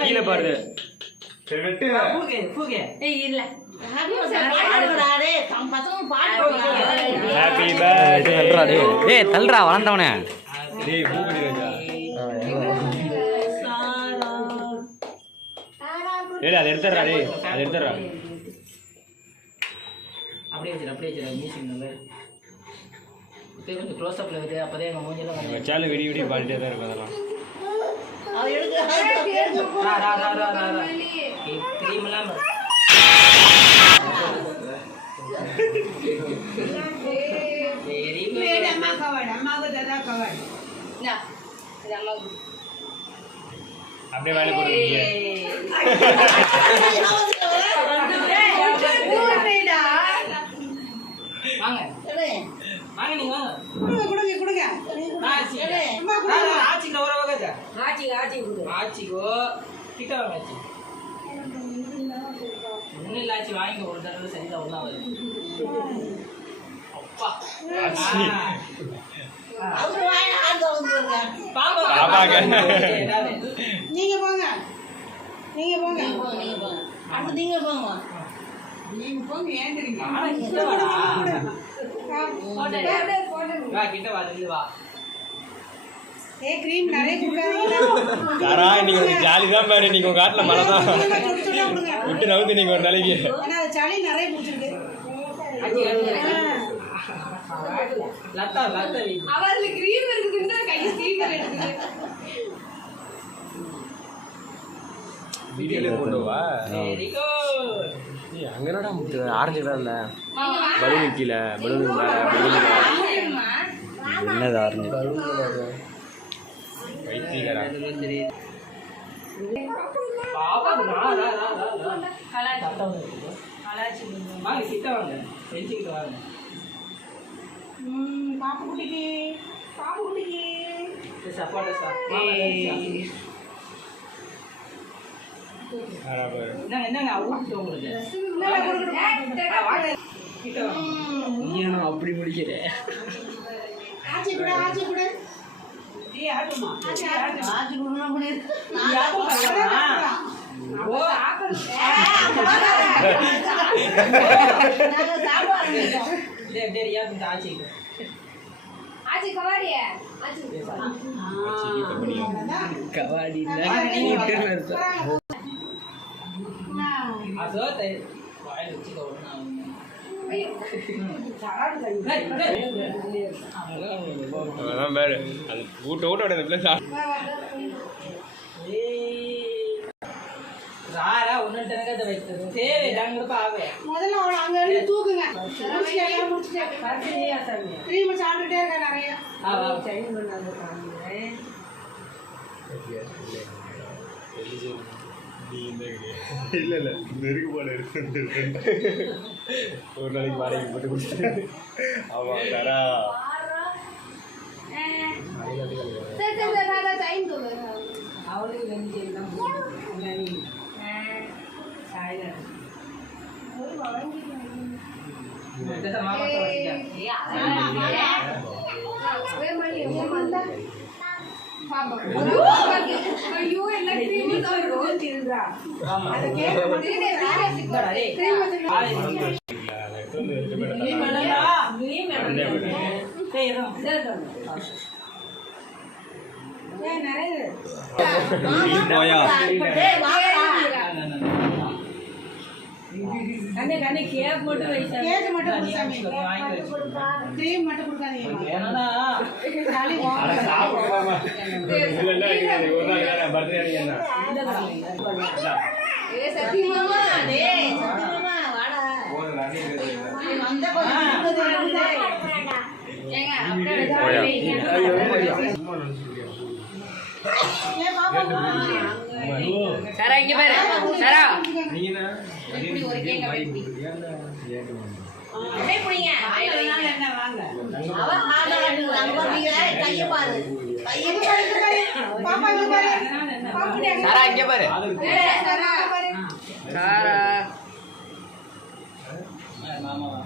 கீழே பாருது தல்றா வளர்ந்தவனே அதை எடுத்துறா டே அதை எடுத்துறா அப்படியே வச்சிரு மியூசிக் கொஞ்சம் க்ளோஸ் அப்ல வருது அப்பதே எங்க மூஞ்சில வச்சாலும் விடி விடி பாடிட்டே தான் இருக்கும் அதெல்லாம் கிரீம் எல்லாம் அப்படியே வேலை போடுறீங்க வாங்க வாங்க நீங்க கொடுங்க ஆச்சிக்கு ஒரு வகை ஆச்சிக்கோ கிட்ட வாங்க ஆச்சி ஒன்னும் இல்லை ஆச்சி வாங்கி ஒரு தடவை சரிதான் ஒன்றா வருது அப்பா நீங்க போங்க அடுத்து நீங்க போங்க ஏந்திரீங்க கிட்ட வா வா கிரீம் நிறைய குடுக்காதீங்க நீங்க ஒரு ஜாலி தான் பாரு நீங்க உங்க காட்டுல மழை தான் விட்டு நவுந்து நீங்க ஒரு நாளைக்கு சளி நிறைய பிடிச்சிருக்கு லத்தா அவர்ல கிரீம் இருக்குதுன்னா கை ஸ்டீக்கர் எடுக்குது வீடியோல போடுவா வெரி குட் நீ அங்கனடா முட்டு ஆரஞ்சு கலர்ல பலூன் கீழ பலூன் என்னது ஆரஞ்சு வைத்திகரா பாப்பா கலாச்சி வாங்க கிட்ட வாங்க வெஞ்சிக்கிட்டு வாங்க பாப்பு குட்டிக்கு சப்பாட்டா என்னங்க ஊட்டு உங்களுக்கு அப்படி முடிக்கிற ஆச்சி கூட கபாடி பாரு அது ஊட்ட ராரா ஒன்னுட்டனங்க அத வைத்தது சேவே டங்கறப்ப ஆவே முதல்ல அவள அங்க இருந்து தூக்குங்க முடிச்சிட்டு எல்லாம் முடிச்சிட்டு பர்ஃபியா சாமி கிரீம் சாப்பிட்டுட்டே இருக்க நிறைய சைன் பண்ணாத சாமி இல்ல நெருகு போல இருக்கு ஒரு நாளைக்கு வாடகை போட்டு கொடுத்து ஆமா தரா அவளுக்கு வெஞ்சி எல்லாம் ஐயோ என்ன கிரீம் ரோஸ் இருந்தா அத கேக்க கண்ணே கேக் மட்டும் வைசா கேக் மட்டும் குடிச்சாமி கிரீம் மட்டும் குடுக்காதீங்க என்னடா சாலி வாங்க சாப்பிடுவாமா இல்ல ஒரு நாள் பர்த்டே அன்னைக்கு ஏ சத்தி மாமா டேய் சத்தி மாமா வாடா வந்த கொஞ்சம் ஏங்க ஏ பாப்பா சரா இங்க பாரு சரா நீனா இப்படி ஒரு கேக்க வெட்டி அப்படியே புடிங்க என்ன வாங்க அவ ஆடாடு அங்க பாருங்க கைய பாரு பாப்பா இங்க பாரு பாப்பா சரா இங்க பாரு சரா பாரு சரா மாமாவா